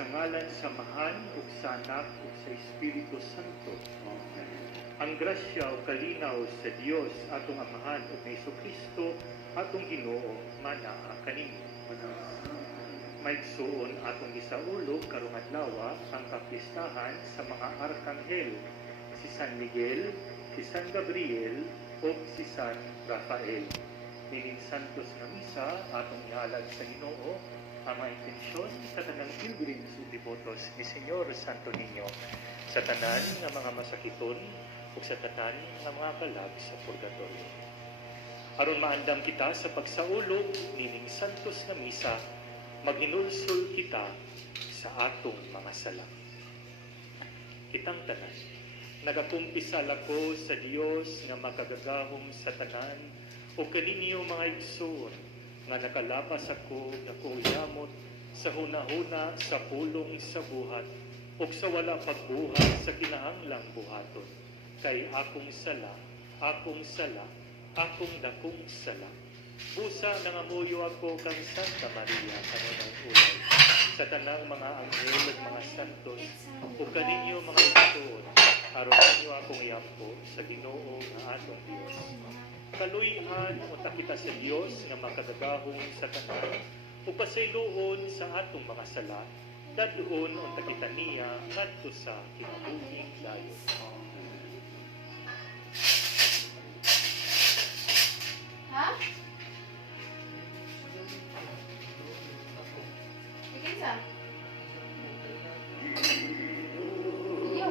sa ngalan sa Amahan ug sa Anak ug sa Espiritu Santo. Ang grasya o kalinaw sa Dios atong Amahan ug ni Jesucristo atong Ginoo manaa kaninyo. Maigsuon atong gisaulog karong adlaw ang kapistahan sa mga arkanghel, si San Miguel, si San Gabriel ug si San Rafael. Nining santos nga misa atong ihalad sa Ginoo ang mga intensyon sa tanang pilgrims ug devotos ni Señor Santo Niño sa tanan nga mga masakiton ug sa tanan nga mga kalag sa purgatorio. Aron maandam kita sa pagsaulog nining santos nga misa, maghinulsol kita sa atong mga sala. Kitang tanan, nagakumpisal ako sa Dios nga makagagahom sa tanan o kaninyo mga igsoon nga nakalapas ako nga kuyamot sa hunahuna sa pulong sa buhat o sa wala pagbuhat sa kinahanglang buhaton. Kay akong sala, akong dakong sala. Busa nangamuyo ako kang Santa Maria, kanunay ulay, sa tanang mga anghel at mga santos, o kaninyo mga igsoon, aron ninyo akong iampo sa Ginoo nga atong Dios. Kaluihan unta kita sa Dios nga makagagahong sa tanan, o pasayloon sa atong mga sala, dadloon unta kita niya ngadto sa kinabuhing dayon. Ha? Bikin sa? Iyo.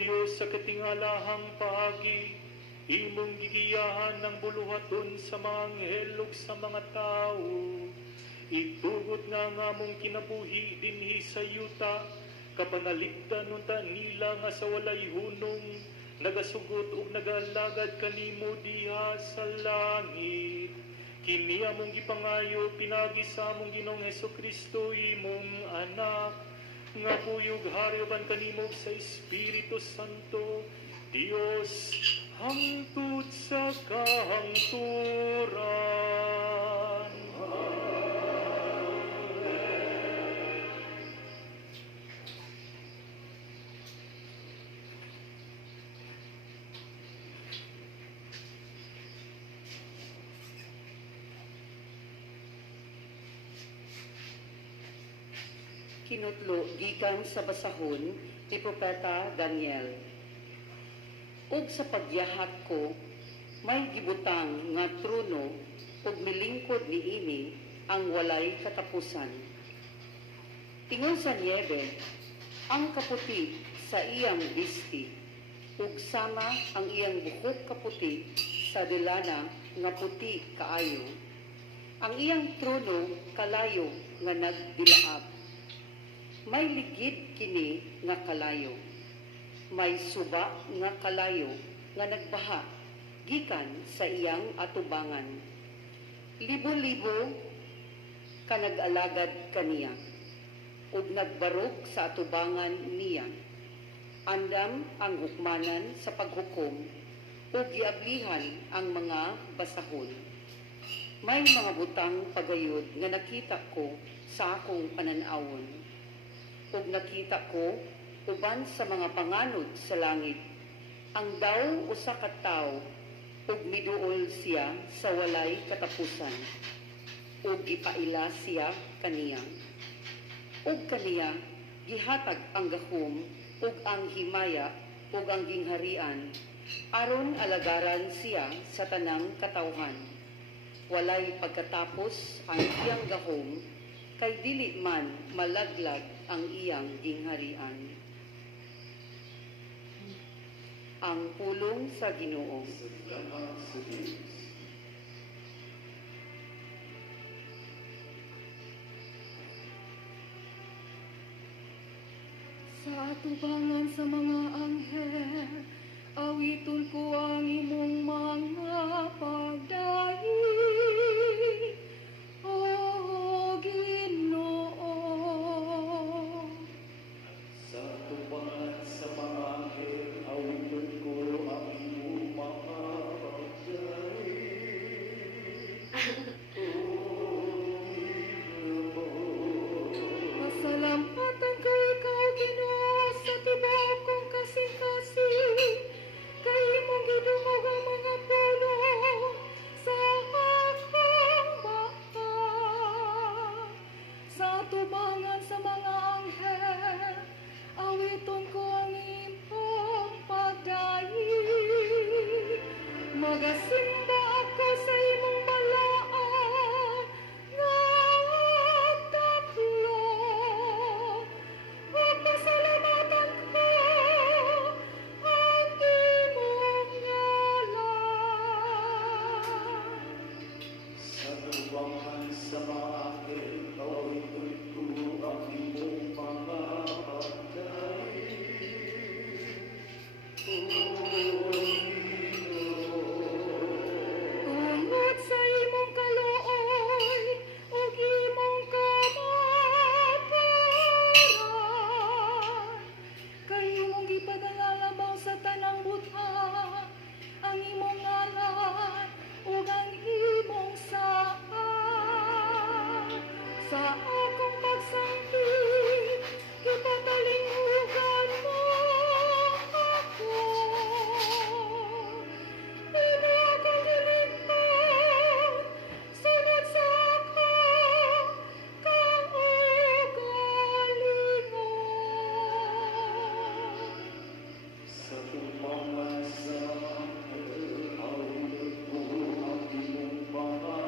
Diyos, sa katingalahang paagi, imong gigiyahan ng buluhaton sa mga anghel ug sa mga tao. Itugot nga mong kinabuhi dinhi sa yuta, kapanaligdan nunta nila nga sa walay hunong, nagasugot ug nagaalagad kanimo diha sa langit. Kini among gipangayo pinagi sa among Ginoong Hesukristo imong anak, nga buyog haryoban kanimo sa Espiritu Santo, Dios hangtod sa kahangturan. Kinutlo gikan sa basahon ni Propeta Daniel. Ug sa pagyahat ko, may gibutang nga trono ug milingkod niini ang walay katapusan. Tingon sa niebe, ang kaputi sa iyang bisti, ug sama ang iyang buhok kaputi sa delana nga puti kaayo. Ang iyang trono kalayo nga nagdilaab. May ligid kini nga kalayo. May suba nga kalayo nga nagbaha gikan sa iyang atubangan. Libo-libo ka nag-alagad kaniya ug nagbarog sa atubangan niya. Andam ang hukmanan sa paghukom ug giablihan ang mga basahon. May mga butang pagayod nga nakita ko sa akong pananawon. Ug nakita ko uban sa mga panganod sa langit, ang daw usa ka tawo ug miduol siya sa walay katapusan, ug gipaila siya kaniya. Ug kaniya gihatag ang gahom ug ang himaya ug ang gingharian, aron alagaran siya sa tanang katawhan. Walay pagkatapos ang iyang gahom, kay dili man malaglag ang iyang gingharian. Ang pulong sa Ginoo. Salamat sa Diyos. Sa atubangan sa mga anghel, awiton ko ang imong mga pagdaing, O Ginoo. Sa tubangan sa mga anghel, awiton ko ang iyong mga Pasalamatan ko ikaw, Ginoo, sa tibaw kong kasing-kasing, kay imong gidungog ang mga pulo sa akong baka. Sa tubangan sa mga anghel, awiton ko ang imong pagdaing. Magasimba ako sa imong balaan nga taplo. Ug pasalamatan ko ang imong ngalan. Sa tubangan sa mga anghel, awiton ko ang iyong mga Tungod sa imong kaluoy ug imong kamaturan, kay imong gipadalalabaw sa tanang butha ang imong ngalan ug ang imong saan. Sa akong pagsangkit, gipatalinghugan mo ako. Imo akong giligtan, sunod sa akong kaugalingon. sa tubangan sa mga anghel, awiton ko ang iyong mga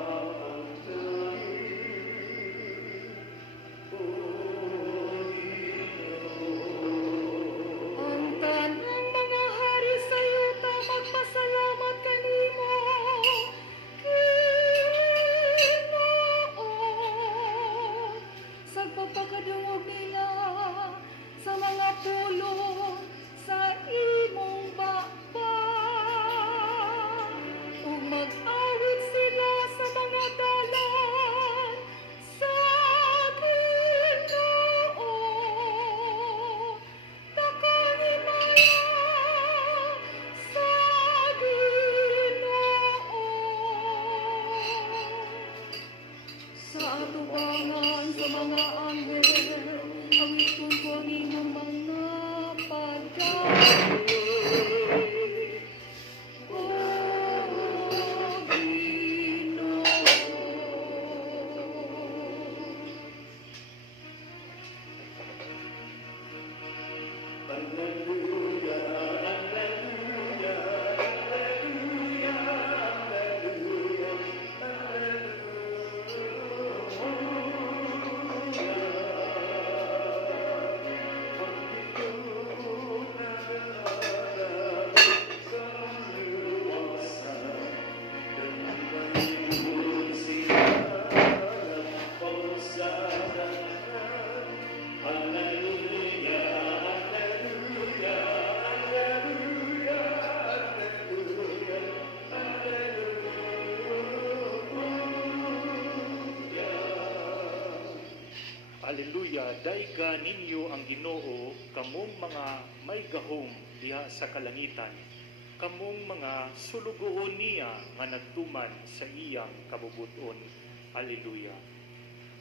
Hallelujah, dayga ninyo ang Ginoo, kamong mga may gahom diha sa kalangitan, kamong mga sulugoon niya nga nagtuman sa iyang kabubuton. Hallelujah.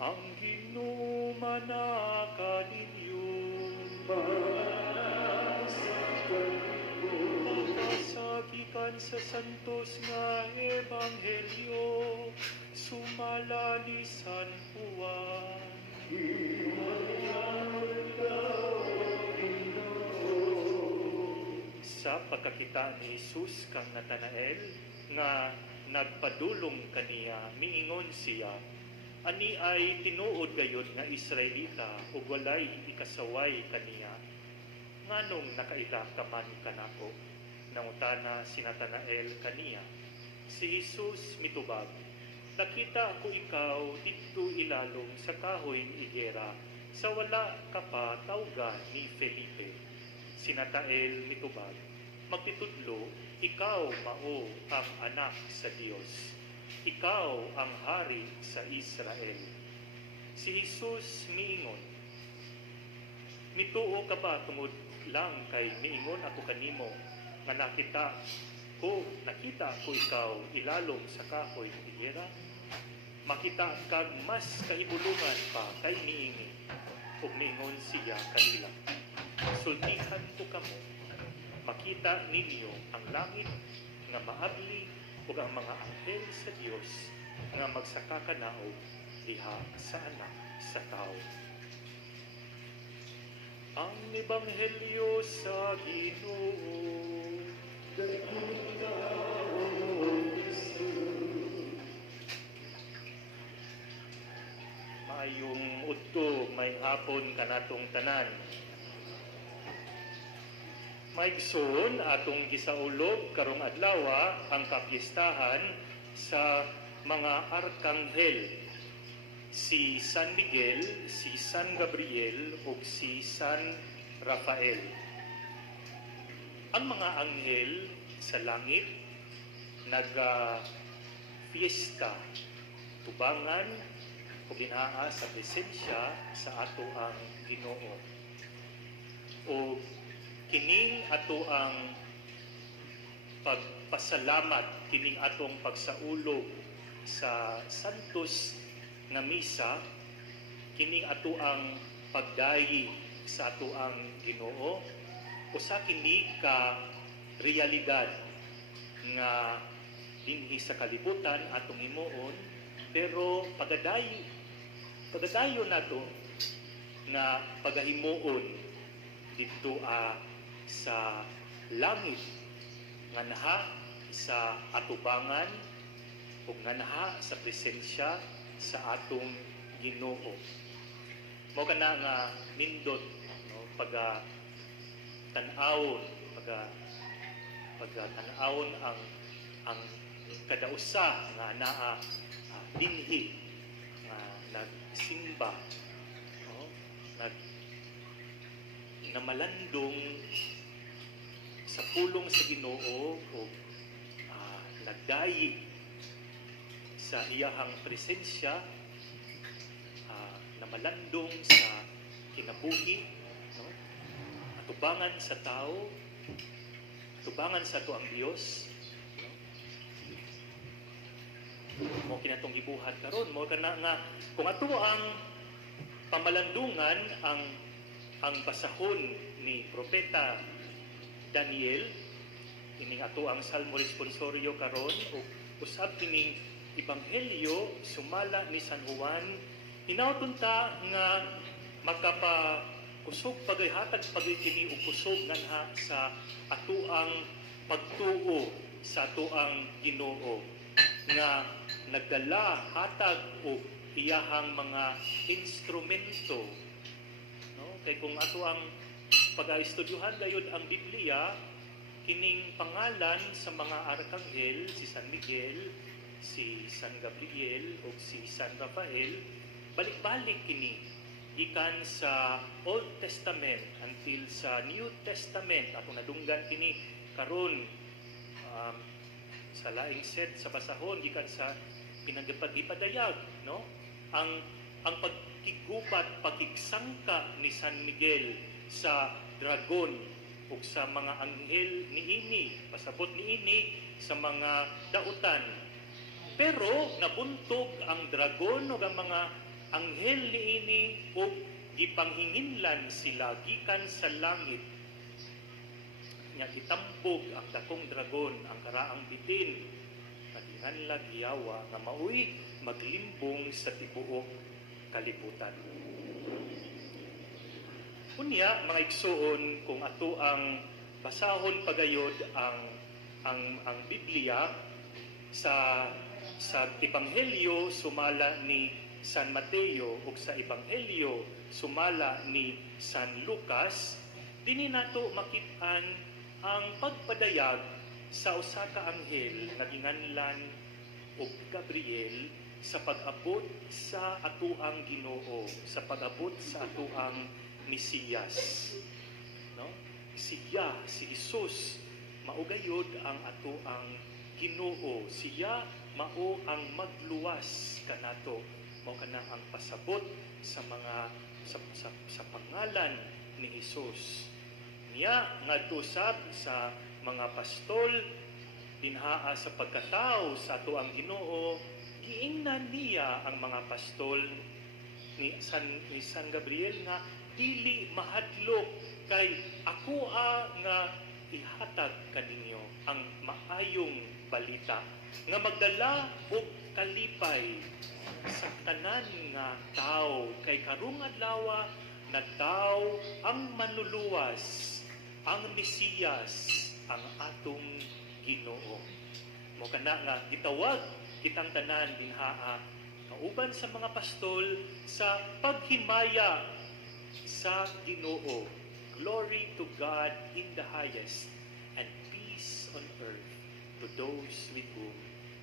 Ang Ginoo manaka ninyo, pasagikan sa santos nga ebanghelyo, sumala ni San Juan. Sa pagkakita ni Jesus kang Natanael nga nagpadulong kaniya, miingon siya, ani ay tinuod gayud nga Israelita ug walay ikasaway kaniya. Nganong nakaila ka man kanako? Nangutana si Natanael kaniya. Si Jesus mitubag, nakita ko ikaw dito ilalong sa kahoy ni igera, sa wala ka pa tawga ni Felipe. Si Natanael mitubag, magtitudlo, ikaw mao ang anak sa Dios. Ikaw ang hari sa Israel. Si Jesus miingon, mituo ka ba tungod lang kay miingon ako kanimo nga nakita ko ikaw ilalong sa kahoy ng higera? Makita kag mas kahibulungan pa kay niini. Ug miingon siya kanila, sultihan ko kamo, makita ninyo ang langit nga maabli ug ang mga anghel sa Dios nga magsakakanaog diha sa anak sa tao. Ang ebanghelyo sa Ginoo. Maayong udto, may hapon kanatong tanan. Maigsoon atong gisaulog karong adlaw ang kapistahan sa mga arkanghel, si San Miguel, si San Gabriel ug si San Rafael. Ang mga anghel sa langit nag-fiesta, tubangan o ginaa sa presensya sa ato ang Ginoo. O kining ato ang pagpasalamat, kining atong pagsaulog sa santos nga misa, kining ato ang pagdayi sa ato ang Ginoo, usa kini ka realidad nga dinhi sa kalibutan atong himuon, pero pagadayon nato nga pagahimuon dito sa langit nga naha sa atubangan ug nga naha sa presensya sa atong Ginoo. Mao kana nga nindot, no, tan-awon tan-awon ang kadausa nga naa dinhi nga nagsimba, no, namalandong sa pulong sa Ginoo o nagdayi sa iyahang presensya, namalandong sa kinabuhi, no? Atubangan sa tao, atubangan sa ato ang Dios, no? Mo kinatong gibuhat karon, mo kana nga kung ato ang pamalandungan ang basahon ni propeta Daniel, kining ato ang salmo responsorio karon ug usab kining ebanghelyo sumala ni San Juan, hinawton ta nga makapakusog pagayhatag pagkini ug kusog nganha sa ato ang pagtuo sa ato ang Ginoo nga nagdala hatag og iyahang mga instrumento, no? Kay kung ato ang pag-aistudyohan gayud ang Biblia, kining pangalan sa mga arkanghel, si San Miguel, si San Gabriel ug si San Rafael, balik-balik kini gikan sa Old Testament until sa New Testament. Atong nadunggan kini karon sa laing set sa basahon gikan sa pinagagipadayag, no? Ang pagkigubat, pakigsangka ni San Miguel sa dragon ug sa mga anghel niini, pasabot niini sa mga dautan. Pero nabuntog ang dragon ug ang mga anghel niini ug gipanghinginlan sila gikan sa langit. Nya gitambog ang dakong dragon ang karaang bitin. Naghinganlag giyawa nga maoy maglimbong sa tibuok kalibutan. Unya mga igsuon kung ato ang basahon pagayod ang Biblia sa Ebanghelyo sumala ni San Mateo ug sa Ebanghelyo sumala ni San Lucas, dinhi nato makit-an ang pagpadayag sa usa ka anghel nga ginganlan og Gabriel sa pag-abot sa atoang Ginoo, sa pag-abot sa atoang Mesiyas. No? Siya, si Jesus, maugayod ang atoang Ginoo. Siya mao ang magluwas kanato, mao kana ang pasabot sa mga sa pangalan ni Jesus. Niya ngadto sab sa mga pastol dinhaa sa pagkatao sa atoang Ginoo, giingnan niya ang mga pastol ni San Gabriel nga dili mahadlok kay ako nga ihatag kaninyo ang maayong balita nga magdala og kalipay sa tanan nga tao kay karong adlaw na tao ang manluluwas, ang Mesiyas, ang atong Ginoo. Mo kana nga gitawag kitang tanan dinhaa kauban sa mga pastol sa paghimaya sa Ginoo. Glory to God in the highest and peace on earth to those with whom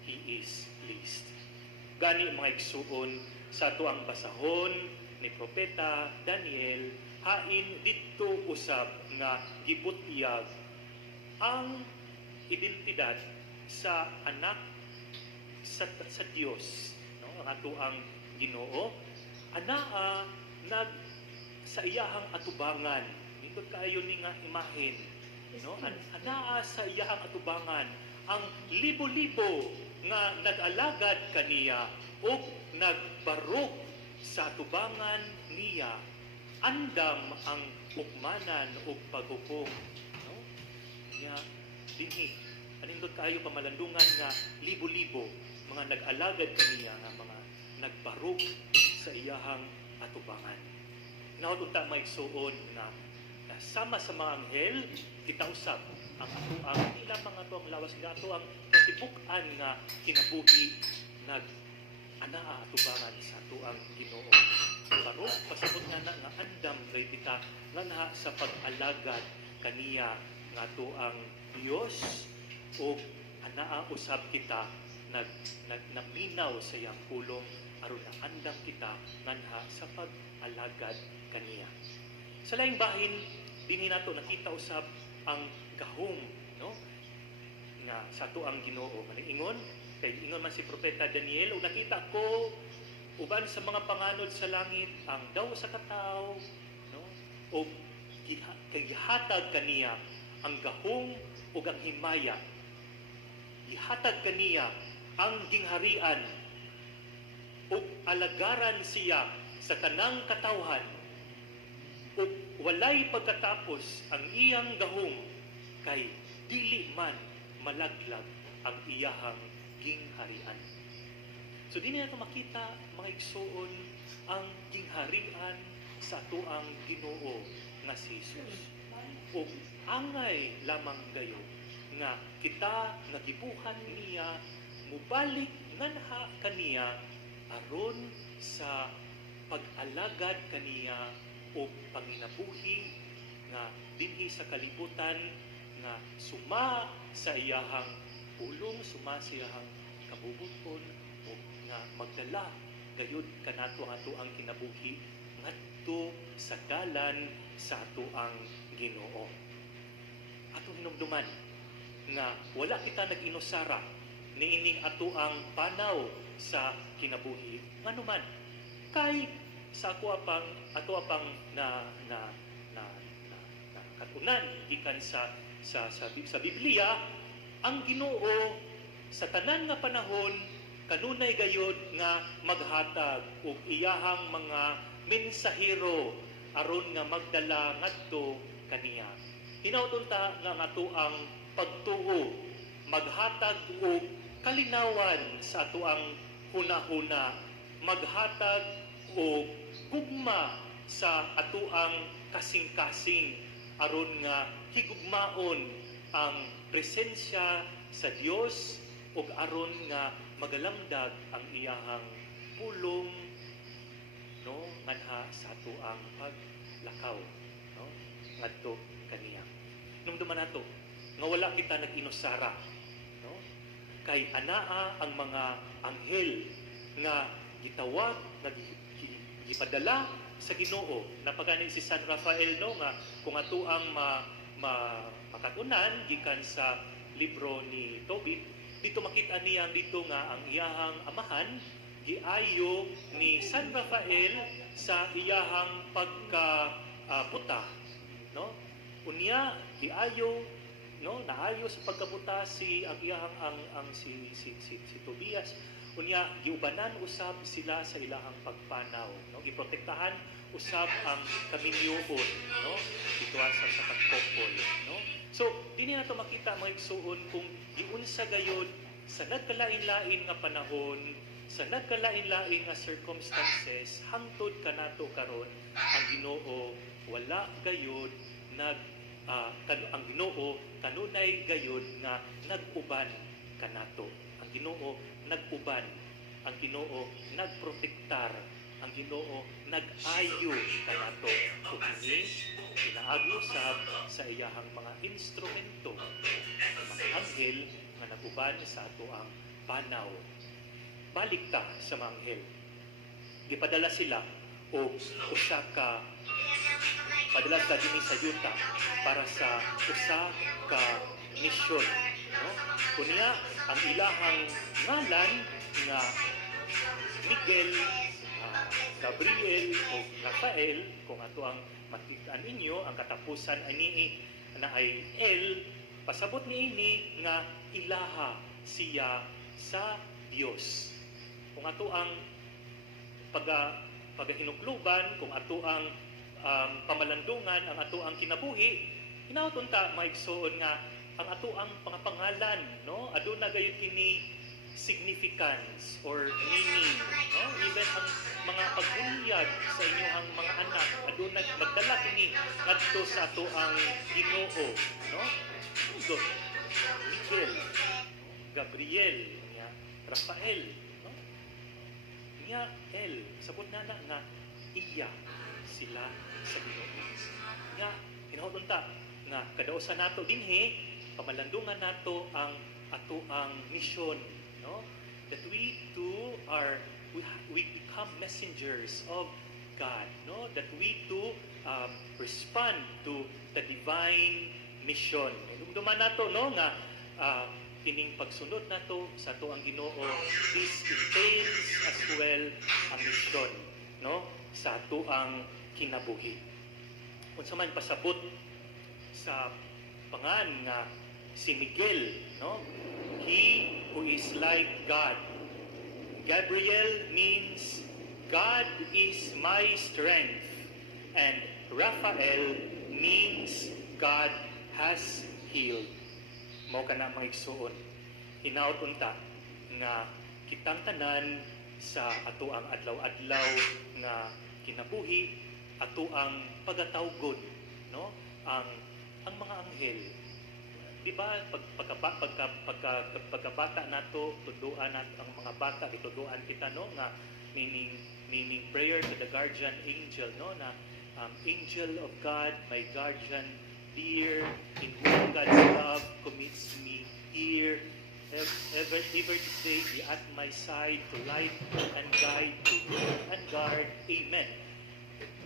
He is pleased. Gani mga igsuon sa tuang basahon ni Propeta Daniel, hain didto usab nga gibutyag ang identidad sa anak sa Dios, no? Ang atoang Ginoo anaa nag sa iyahang atubangan. Dito kayo ni nga imahen, no? Anaa sa iyahang atubangan ang libo-libo nga nag-alagad kaniya o nagbarog sa atubangan niya. Andam ang hukmanan o paghukom. No? Niya, dinhi, anindot kayo pamalandungan nga libo-libo mga nag-alagad kaniya nga mga nagbarog sa iyahang atubangan. Nautunta maigsuon na sama sa mga anghel, kita usab ang atoang hindi lamang ato ang lawas nga ato ang katibuk-an nga kinabuhi anaa atubangan sa atoang Ginoo. Pero pasabot nga andam kay kita nga naha sa pag-alagad kaniya nga atoang Dios o anaa usab kita naminaw sa iyang pulong aron na andam kita nga naha sa pag-alagad kaniya. Sa laing bahin dinhi nato nakita usab ang gahom, no? Nga sa atoang Ginoo maningon kay ingon man si Propeta Daniel, ug nakita ko uban sa mga panganod sa langit ang daw sa katao, no? O gihatag kaniya ang gahom ug ang himaya. Gihatag kaniya ang gingharian ug alagaran siya sa tanang katawhan ug walay pagkatapos ang iyang gahom kay dili man malaglag ang iyahang gingharian. So dinhi nato makita mga igsuon ang gingharian sa atoang Ginoo nga si Jesus. O angay lamang gayo nga kita nga gibuhan niya mubalik nganha kaniya aron sa pag-alagad kaniya o panginabuhi nga dinhi sa kalibutan nga suma sa iyahang pulong, suma sa iyahang kabubuton o nga magdala gayud kanato ang atoang kinabuhi ngadto sa dalan sa atoang Ginoo. Atong hinumduman nga wala kita nag-inusara niining atoang panaw sa kinabuhi nganuman kay sa ato apang na katunan gikan sa Biblia, ang Ginoo sa tanan nga panahon kanunay gayud nga maghatag og iyahang mga mensahero aron nga magdala ngadto kaniya. Hinautol ta nga ato ang pagtuo, maghatag og kalinawan sa ato ang hunahuna, maghatag og gugma sa ato ang kasing-kasing aron nga higugmaon ang presensya sa Dios ug aron nga magalamdag ang iyahang pulong no nganha sa ato ang paglakaw no ngadto kaniya. Numduman nato nga wala kita nag-inusara no kay anaa ang mga anghel nga gitawag nga gipadala sa Ginoo. Napagani si San Rafael no nga kung ato ang makatunan gikan sa libro ni Tobit, dito makita niya dito nga ang iyahang amahan giayo ni San Rafael sa iyahang pagkaputa no unya giayo no naayo sa pagkaputa si ang iyahang si Tobias unya giubanan usab sila sa ilahang pagpanaw no giprotektahan usab ang kaminyoon no dito sa pagkopol no. So dinhi nato makita mga igsuon kung giunsa gayud sa nagkalain-lain nga panahon, sa nagkalain-lain nga circumstances hangtod kanato karon ang Ginoo wala gayud ang Ginoo kanunay gayud nga nag-uban kanato. Ang Ginoo nag-uban, ang Ginoo nagprotektar, ang Ginoo nag-ayo kanato. Kung ini inaagi usab sa iyahang mga instrumento, mga anghel nga naguban sa ato ang panaw. Balik ta sa mga anghel. Gipadala sila o usa ka padala sa dinhi sa yuta para sa usa ka misyon no kunya ang ilahang ngalan nga Miguel, Gabriel o Rafael kung ato ang makita ninyo ang katapusan ani na ay El pasabot niini nga ilaha siya sa Dios. Kung ato ang pagahinukluban, kung ato ang pamalandungan, ang ato ang kinabuhi, hinauton ta maigsoon nga ang ato ang pangapangalan, no? Aduna gayud kini significance or meaning, no? Even ang mga pagbunyag sa inyong mga anak, aduna magdala kini ngadto sa ato ang Ginoo, no? Good. Miguel, Gabriel, Rafael, no? Niya El, sabot na nga iya sila sa Ginoo. Nga hinahudon ta nga kadausan nato dinhi pamalandungan nato ang ato ang misyon, no? That we too we become messengers of God, no? That we too respond to the divine mission. Dumduman nato no nga kining pagsunod nato sa ato ang Ginoo, this entails as well ang mission, no? Sa ato ang kinabuhi. Unsa man pasabot sa pangan nga si Miguel, no? He who is like God. Gabriel means God is my strength, and Raphael means God has healed. Mao kana mga igsuon. Hinaut unta nga kitang tanan sa ato ang adlaw-adlaw nga kinabuhi, ato ang pagatawgon, no? Ang mga anghel. Di ba pagkabata nato, tuduan nato ang mga bata, ituduan kita no nga meaning prayer to the guardian angel, no, na angel of God, my guardian dear, in whom God's love commits me here, ever today be at my side to light and guide, to rule and guard. Amen.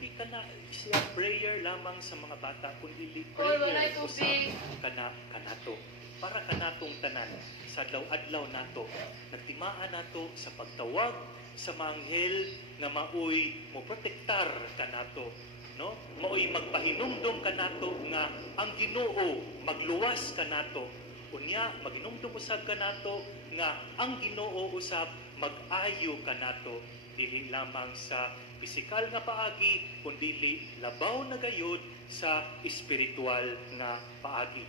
Di ka na siya prayer lamang sa mga bata, kundi prayer usab kanato. Para kanatong tanan sa adlaw-adlaw nato, nagtimaan nato sa pagtawag sa mga anghel nga maoy mo protektar kanato, no? Maoy magpahinumdom kanato nga ang Ginoo magluwas kanato. Unya maghinumdom usab kanato nga ang Ginoo usab mag-ayo kanato dili lamang sa pisikal nga paagi kundi labaw na gayud sa espiritual nga paagi.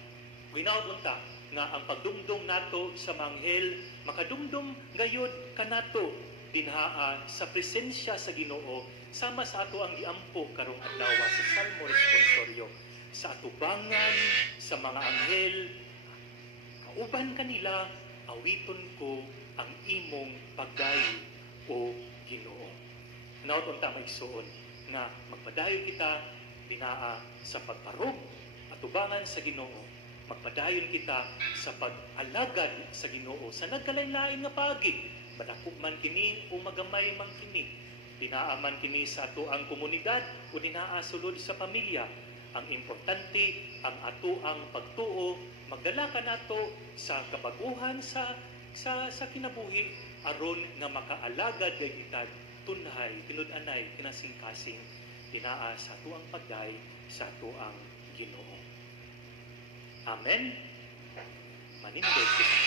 Ginaud unta nga ang pagdumdum nato sa manghel makadumdum gayud kanato dinhaa sa presensya sa Ginoo sama sa ato ang giampo karong adlaw sa Salmo Responsorio sa atubangan sa mga anghel kauban kanila awiton ko ang imong pagdayo o Ginoo. Naot unta maigsuon nga magpadayon kita dinaa sa pagparog atubangan sa Ginoo. Magpadayon kita sa pag-alagad sa Ginoo sa nagkalain-lain nga paagi. Madakop man kini o magamay man kini. Dinaa man kini sa ato ang komunidad o dinaa sulod sa pamilya. Ang importante ang ato ang pagtuo magdala ka nato sa kabaguhan sa kinabuhi aron nga makaalagad kay kita tunhay tinud-anay kinasing-kasing dinaa sa ato ang pagday sa ato ang Ginoo. Amen. Manindog kita.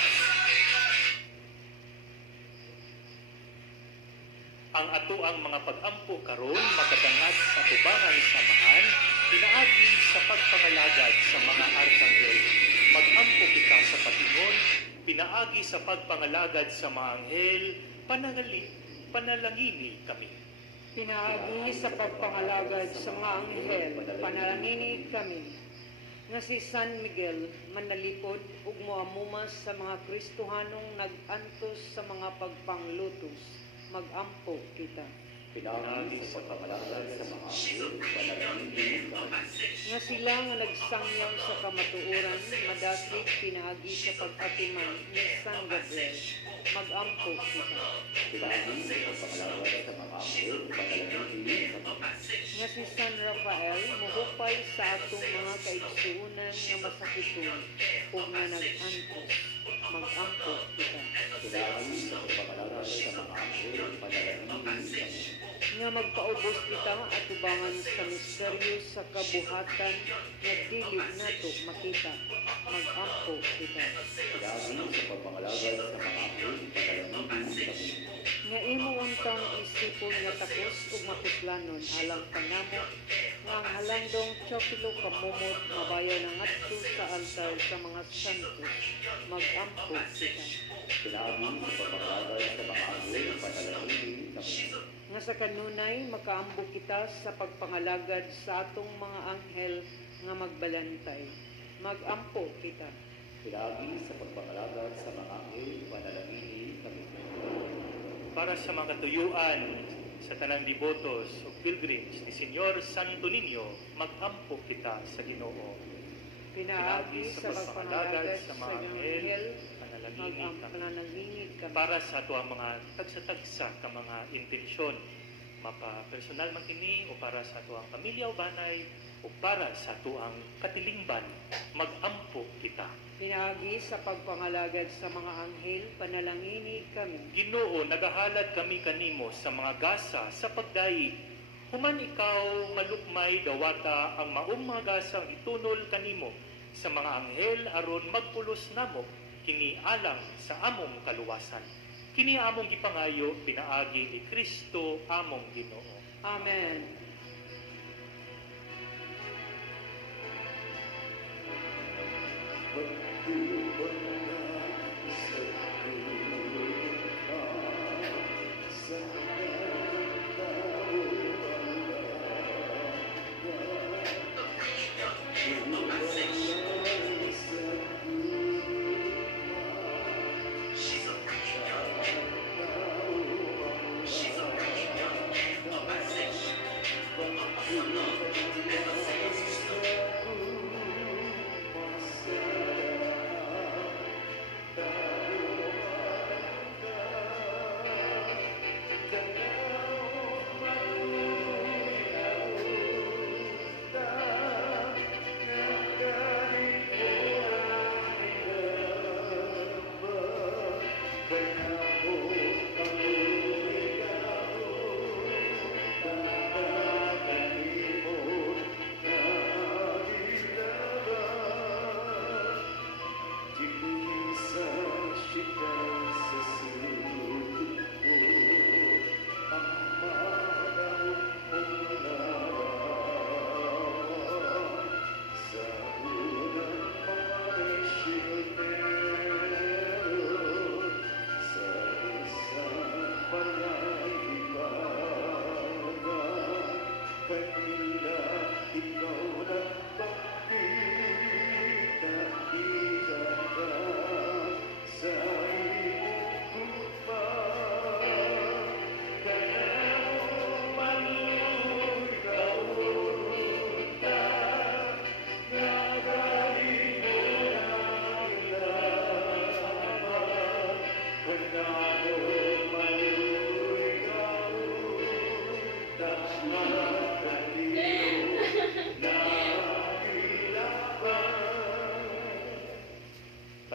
Ang ato ang mga pag-ampo karon makadangag sa tubangan samahan pinaagi sa pagpangalagad sa mga arkanghel. Mag-ampo kita sa patingon pinaagi sa pagpangalagad sa mga anghel panalangini kami. Pinaagi sa pagpangalagad sa mga anghel, panalangini kami. Nga si San Miguel, manalipod ug moamumas sa mga Kristohanong nag-antos sa mga pagpanglutos, mag-ampo kita. Pinagi sa pagpamalagad sa mga anghel, panalangin kami. Nga sila nga nagsangyaw sa kamatuoran, madasig pinaagi sa pag-atiman ni San Gabriel, mag-ampo kita. Pinagi sa pagpamalagad sa mga anghel, panalangin kami. Nga si San Rafael, muhupay sa atong mga kaigsuunan nga masakiton ug nga nag-antos, mag-ampo kita. Pinagi sa pagpamalagad sa mga anghel, panalangin kami. Nga magpaubos kita atubangan sa misteryo sa kabuhatan nga dili nato makita, mag-ampo kita. Pinagi sa pagpamalagad sa mga anghel, panalangin kami. Nga imo untang isipon nga takos ug mapuslanon alang panamo nga ang halandong Teofilo kamumot mabayan ng adto sa altar sa mga santos, mag-ampo kita. Pinagi sa pagpamalagad sa mga anghel, panalangin kami. Nga sa kanunay makaambo kita sa pagpangalagad sa atong mga anghel nga magbalantay, mag-ampo kita. Pinagi sa pagpamalagad sa mga anghel, panalangin kami. Para sa mga katuyuan sa tanang devotos o pilgrims ni Senyor Santo Niño, mag-ampo kita sa Ginoo. Pinaagi sa pagpangalagad sa mga anghel, panalangini kami. panalangin kami. Para sa ato ang mga tagsa-tagsa ka mga intensyon, mapa-personal man kini o para sa ato ang pamilya o banay o para sa ato ang katilingban, mag-ampo kita. Pinaagi sa pagpangalagad sa mga anghel, panalangini kami. Ginoo, nagahalad kami kanimo sa mga gasa sa pagdayi. Human ikaw malukmay dawata ang maong mga gasang itunol kanimo sa mga anghel aron magpulos namo kini alang sa among kaluwasan. Kini among gipangayo pinaagi ni Kristo among Ginoo. Amen.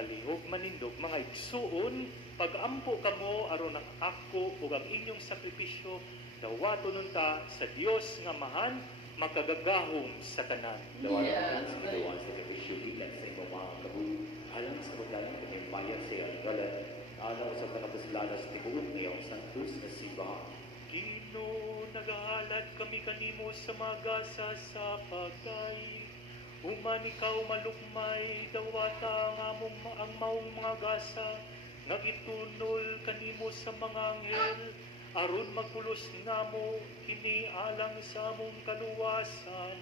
palihog manindog mga igsuon, pagampo kamo aron ang ako ug ang inyong sakripisyo dawaton ta sa Dios nga mahan makagagahom sa tanan. Dawalan ang sa ginawa sa kapisyo bilang sa imong mga kabul. Alam sa paglalang kung may bayan sa iyang galan, alaw sa kanapuslanas ni buong ngayong santos na simbahan. Ginoo, nagahalad kami kanimo sa magasa sa pagkain. Human ikaw malukmay, dawata ang maong mga gasa, nagitunol kanimo sa mga anghel, aron magpulos namo, kini alang sa among kaluwasan,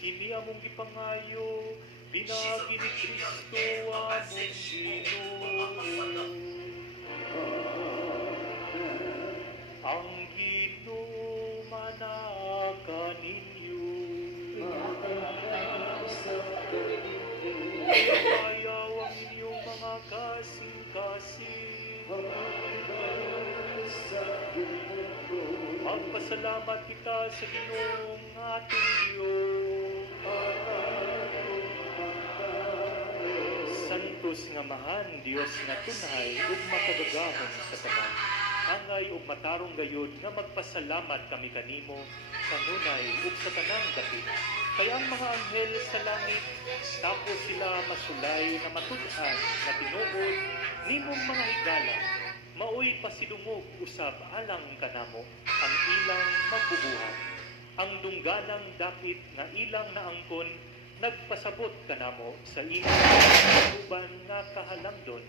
kini among gipangayo, binagi ni Kristo among Ginoo. Ang Ginoo manaka ninyo. Ayaw ang inyong mga kasing-kasing. Magpasalamat kita sa Ginoong ating Diyos. Santos nga mahan, Diyos nga tunay, ug makagagahon sa tanan. Angay ug matarong gayud nga magpasalamat kami kanimo sa nunay ug sa tanang dapit. Kaya ang mga anghel sa langit, tapos sila masulay na matud-an na tinuod nimong mga higala, maoy pasidungog usab alang kanamo ang ilang magbubuhat. Ang dungganang dapit nga ilang naangkon, nagpasabot kanamo sa ilang uban nga kahalangdon,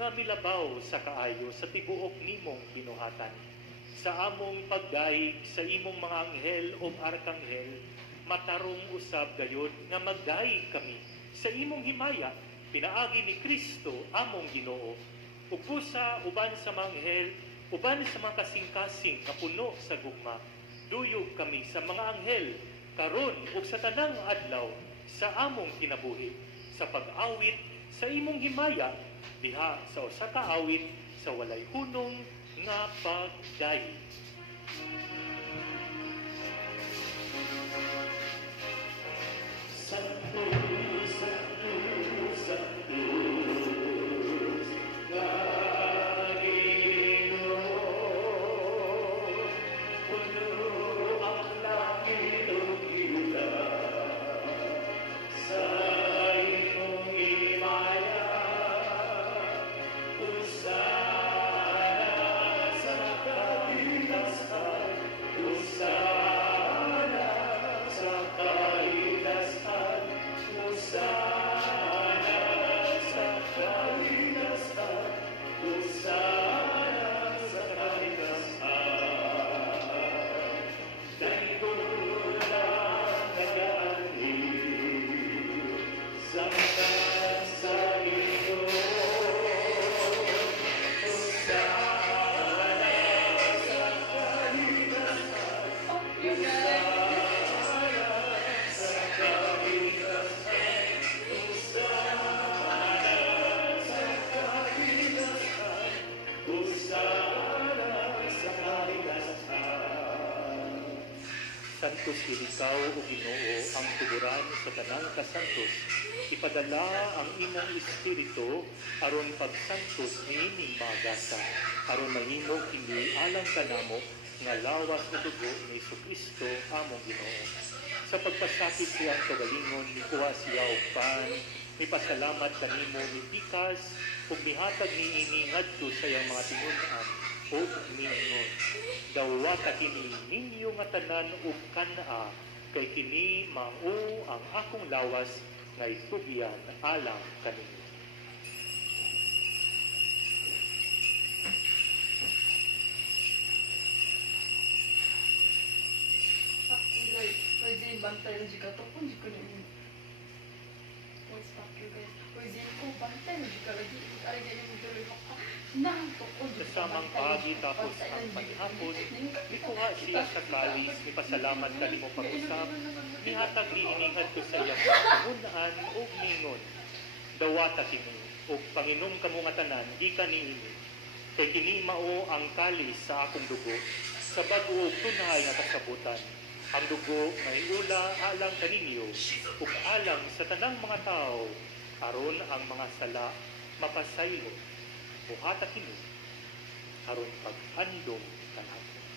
nga milabaw sa kaayo sa tibuok nimong binuhatan. Sa among pagdaig sa imong mga anghel o arkanghel, matarong usab gayud nga magdaig kami sa imong himaya, pinaagi ni Kristo among Ginoo. Ug busa uban sa mga anghel, uban sa mga kasing-kasing nga puno sa gugma, duyog kami sa mga anghel karon ug sa tanang adlaw sa among kinabuhi, sa pag-awit sa imong himaya, diha sa usa ka awit sa walay hunong nga pagdaig. Santos, Santos, Santos, nga Ginoo, puno ang langit ug yuta, sa imong himaya, usana sa kaligtasan, usana sa kaligtasan, usana sa kaligtasan, usana sa kaligtasan. Daigod ang nagaanhin, samtang sa iyo, usana sa kaligtasan, usana sa kaligtasan, usana sa kaligtasan, usana sa kaligtasan. Santos ikaw o Ginoo ang tuburan sa tanang kasantos. Ipadala ang imong espiritu aron pagsantos niining magasa, aron mahimo kini alang kanamo nga lawas o dugo ni Jesucristo among Ginoo. Sa pagpasakit siyang kagalingon, nikuha siya og pan, mipasalamat kanimo mitikas, ug mihatag niini ngadto sa iyang mga tinun-an ug mingon. Dawata kini ninyo nga tanan ug kana, kay kini mao ang akong lawas nga itugyan alang kanimo. Guys, pwede bantay na dyan ka to. Kung di ko na yun. What's up, you guys? Pwede ko bantay na dyan ka lagi. Ay, ganyan mo tuloy ako. Nantok ko. Kasamang pagi tapos ang paghapon, nikuha siya sa kalis, mipasalamat kanimo pag-usap, mihatag niiningat ko sa iyang hunaan o mingon. Dawata kini, o panginom kamo nga tanan, di ka niini. Kay kini mao ang kalis sa akong dugo, sa bag-o tunay nga kasabutan. Ang dugo may ula alang kaninyo, ug alang sa tanang mga tao, aron ang mga sala mapasaylo, buhata kini, aron paghandom kanato.